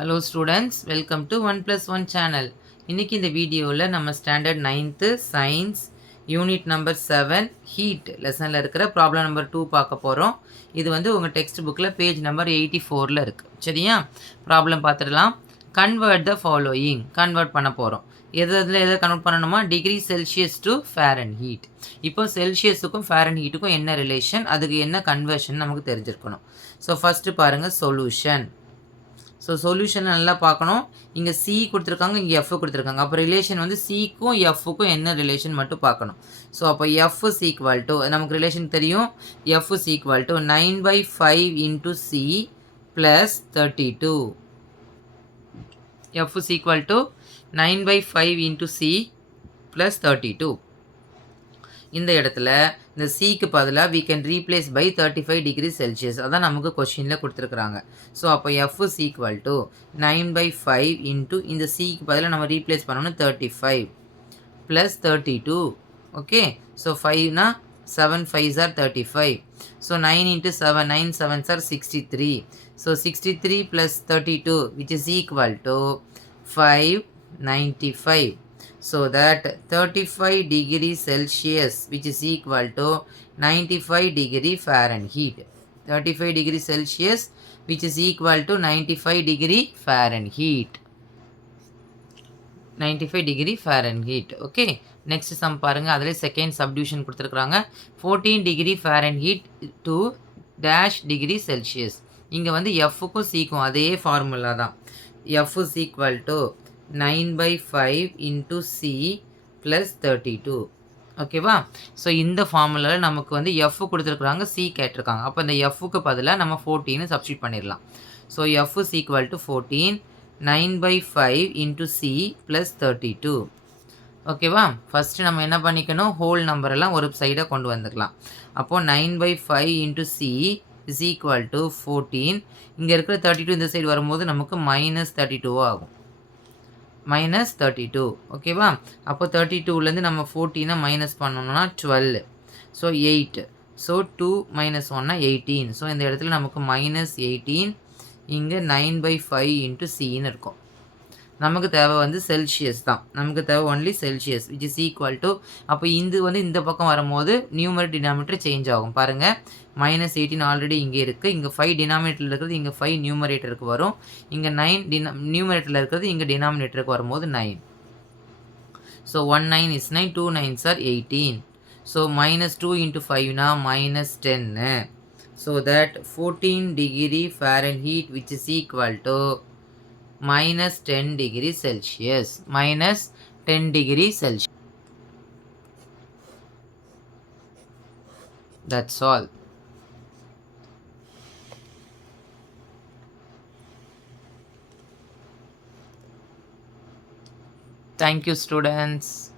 Hello students, welcome to 1+1 channel. இன்றைக்கி இந்த வீடியோவில் நம்ம standard 9th science unit number 7 heat லெசனில் இருக்கிற ப்ராப்ளம் நம்பர் 2 பார்க்க போகிறோம். இது வந்து உங்கள் டெக்ஸ்ட் புக்கில் பேஜ் நம்பர் 84ல் இருக்குது. சரியா? ப்ராப்ளம் பார்த்துடலாம். Convert the following. கன்வெர்ட் பண்ண போகிறோம். எதை கன்வெர்ட் பண்ணணுமா? Degree Celsius to Fahrenheit. இப்போ செல்சியஸுக்கும் ஃபேரன் ஹீட்டுக்கும் என்ன ரிலேஷன், அதுக்கு என்ன கன்வர்ஷன் நமக்கு தெரிஞ்சிருக்கணும். ஸோ ஃபஸ்ட்டு பாருங்கள் சொல்யூஷன். ஸோ சொல்யூஷன் நல்லா பார்க்கணும். இங்கே சி கொடுத்துருக்காங்க, இங்கே எஃப் கொடுத்துருக்காங்க. அப்போ ரிலேஷன் வந்து சிக்கும் எஃப்க்கும் என்ன ரிலேஷன் மட்டும் பார்க்கணும். ஸோ அப்போ எஃப் இஸ் ஈக்குவல் டு, நமக்கு ரிலேஷன் தெரியும், F is equal to 9/5 into C plus 32. F is equal to 9/5 into C plus 32. இந்த இடத்துல இந்த சிக்கு பதிலாக we can replace by 35 degree Celsius. அதான் நமக்கு கொஷினில் கொடுத்துருக்குறாங்க. ஸோ அப்போ F is equal to 9/5 into இந்த சிக்கு பதிலாக நம்ம ரீப்ளேஸ் பண்ணணும் 35 ப்ளஸ் 32. ஓகே, ஸோ 5னா 7 5s are 35. So 9 into 7, 9 7s are 63. So 63 plus 32 which is equal to 595. So that 35 degree Celsius which is equal to 95 degree Fahrenheit. 35 degree Celsius which is equal to 95 degree Fahrenheit. 95 degree Fahrenheit. Okay. Next sum பாருங்க. அதிலே second subdivision கொடுத்துருக்குறாங்க. 14 degree Fahrenheit to dash degree Celsius. இங்கே வந்து எஃப்க்கும் சிக்கும் அதே formula தான். F is equal to 9/5 into C plus 32. ஓகேவா? So இந்த ஃபார்முலாவில் நமக்கு வந்து எஃப் கொடுத்துருக்குறாங்க, சி கேட்டிருக்காங்க. அப்போ இந்த எஃப்க்கு பதிலாக நம்ம 14 சப்ஸ்டியூட் பண்ணிடலாம். So F is equal to 14 9/5 into C plus 32. ஓகேவா? ஃபஸ்ட்டு நம்ம என்ன பண்ணிக்கணும், ஹோல் நம்பரெல்லாம் ஒரு சைடாக கொண்டு வந்துக்கலாம். அப்போது 9/5 into C is equal to 14. இங்கே இருக்கிற 32 இந்த சைடு வரும்போது நமக்கு -32 ஆகும். -32. ஓகேவா? அப்போ 32லேருந்து நம்ம 14 மைனஸ் பண்ணணும்னா 12. ஸோ 8. ஸோ 2 - 1 18. ஸோ இந்த இடத்துல நமக்கு -18. இங்கே 9/5 இன்ட்டு சின்னு இருக்கும். நமக்கு தேவை வந்து செல்சியஸ் தான். நமக்கு தேவை only Celsius which is equal to, அப்போ இது வந்து இந்த பக்கம் வரும்போது நியூமரேட்டர் டினாமினேட்டர் சேஞ்ச் ஆகும். பாருங்கள், -18 ஆல்ரெடி இங்கே இருக்குது. இங்கே 5 டினாமினேட்டரில் இருக்கிறது இங்கே 5 நியூமரேட்டருக்கு வரும். இங்கே 9 நியூமரேட்டரில் இருக்கிறது இங்கே டினாமினேட்டருக்கு வரும்போது 9. So 1 9 is 9, 2 9s are 18. So -2 into 5னா -10. So that 14 degree Fahrenheit which is equal to -10 degree Celsius. -10 degree Celsius. That's all. Thank you, students.